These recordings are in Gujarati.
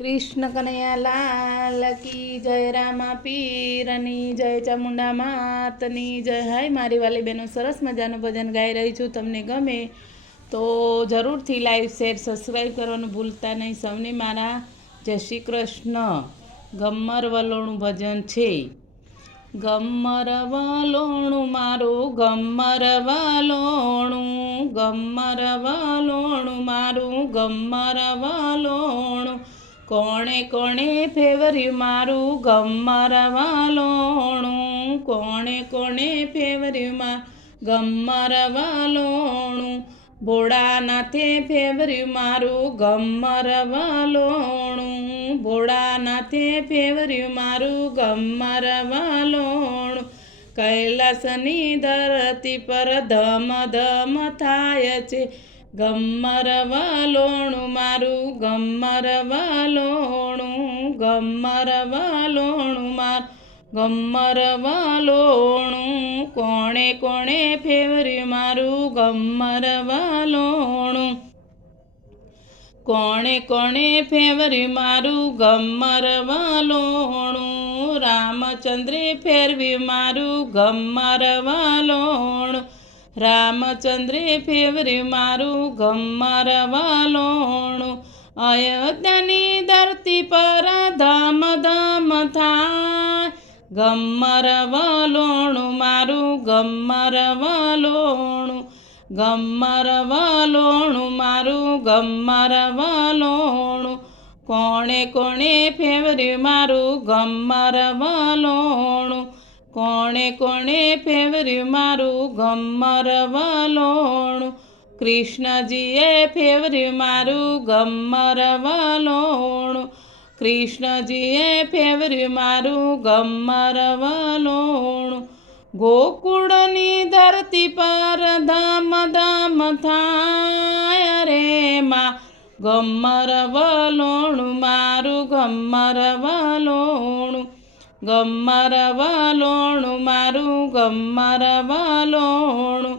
કૃષ્ણ કનૈયા લાલ કી જય, રામા પીરની જય, ચામુંડા માતની જય. હાય મારી વાલી બહેનો, સરસ મજાનું ભજન ગાઈ રહી છું. તમને ગમે તો જરૂરથી લાઈવ શેર સબસ્ક્રાઈબ કરવાનું ભૂલતા નહીં. સૌને મારા જય શ્રી કૃષ્ણ. ગમ્મર વલોણું ભજન છે. ગમ્મર વલોણું મારું ગમ્મર વલોણું, ગમ્મર વલોણું મારું ગમ્મર વલોણું, કોણે કોણે ફેવર્યું મારું ગમ્મર વલોણું, કોણે કોણે ફેવર્યું મારું ગમ્મર વલોણું, ભોળાનાથે ફેવર્યું મારું ગમ્મર વલોણું, ભોળાનાથે ફેવર્યું મારું ગમ્મર વલોણું. કૈલાસની ધરતી પર ધમ ધમ થાય છે, ગમ્મર વલોણું મારું ગમ્મર વલોણું, ગમ્મર વલોણું મારું ગમ્મર વલોણું, કોણે કોણે ફેવર્યું મારું ગમ્મર વલોણું, કોણે કોણે ફેવર્યું મારું ગમ્મર વલોણું, રામચંદ્રે ફેરવ્યું મારું ગમ્મર વલોણું, રામચંદ્રે ફેવર્યું મારું ગમ્મર વલોણું. અયોધ્યાની ધરતી પર ધમ ધમ થાય, ગમ્મર વલોણું મારું ગમ્મર વલોણું, ગમ્મર વલોણું મારું ગમ્મર વલોણું, કોણે કોણે ફેવર્યું મારું ગમ્મર વલોણું, કોણે કોણે ફેવર્યું મારું ગમ્મર વલોણું. કૃષ્ણજીએ ફેવર્યું મારું ગમ્મર વલોણું, કૃષ્ણજીએ ફેવર્યું મારું ગમ્મર વલોણું. ગોકુળની ધરતી પર ધમ ધમ થાય રે માં, ગમ્મર વલોણું મારું ગમ્મર વલોણું, ગમ્મર વલોણું મારું ગમ્મર વલોણું,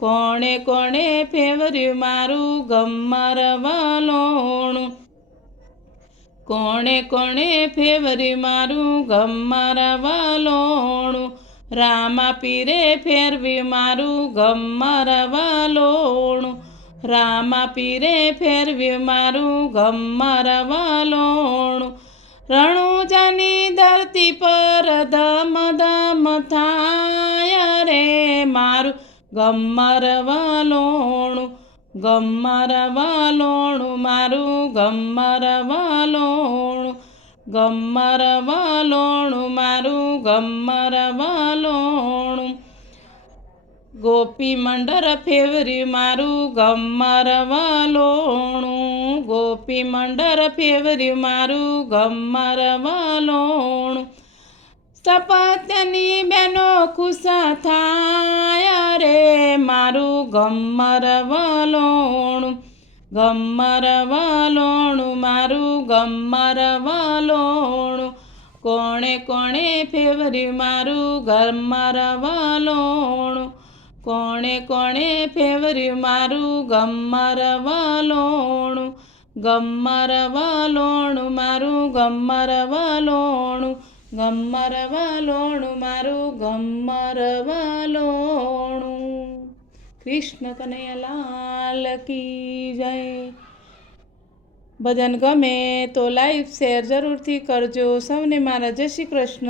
કોણે કોણે ફેવર્યું મારું ગમ્મર વલોણું, કોણે કોણે ફેવર્યું મારું ગમ્મર વલોણું. રામા પીરે ફેરવ્યું મારું ગમ્મર વલોણું, રામા પીરે ફેરવ્યું મારું ગમ્મર વલોણું. રણુજાની ધરતી પર ધમ ધમ થાય રે મારું ગમ્મર વલોણું, ગમ્મર વલોણું મારું ગમ્મર વલોણું, ગમ્મર વલોણું મારું ગમ્મર વલોણું. ગોપી મંડળ ફેવર્યું મારું ગમ્મર વલોણું, ગોપી મંડળ ફેવર્યું મારું ગમ્મર વલોણું. સપત્યની બહેનો ખુશ થાય રે મારું ગમ્મર વલોણું, ગમ્મર વલોણું મારું ગમ્મર વલોણું, કોણે કોણે ફેવર્યું મારું ગમ્મર વલોણું, કોણે કોણે ફેવર્યું મારું ગમ્મર વલોણું, ગમ્મર વલોણું મારું ગમ્મર વલોણું, ગમ્મર વલોણું મારું ગમ્મર વલોણું. કૃષ્ણ કનૈયા લાલ કી જય. ભજન ગમે તો લાઈવ શેર જરૂરથી કરજો. સૌને મારા જય શ્રી કૃષ્ણ.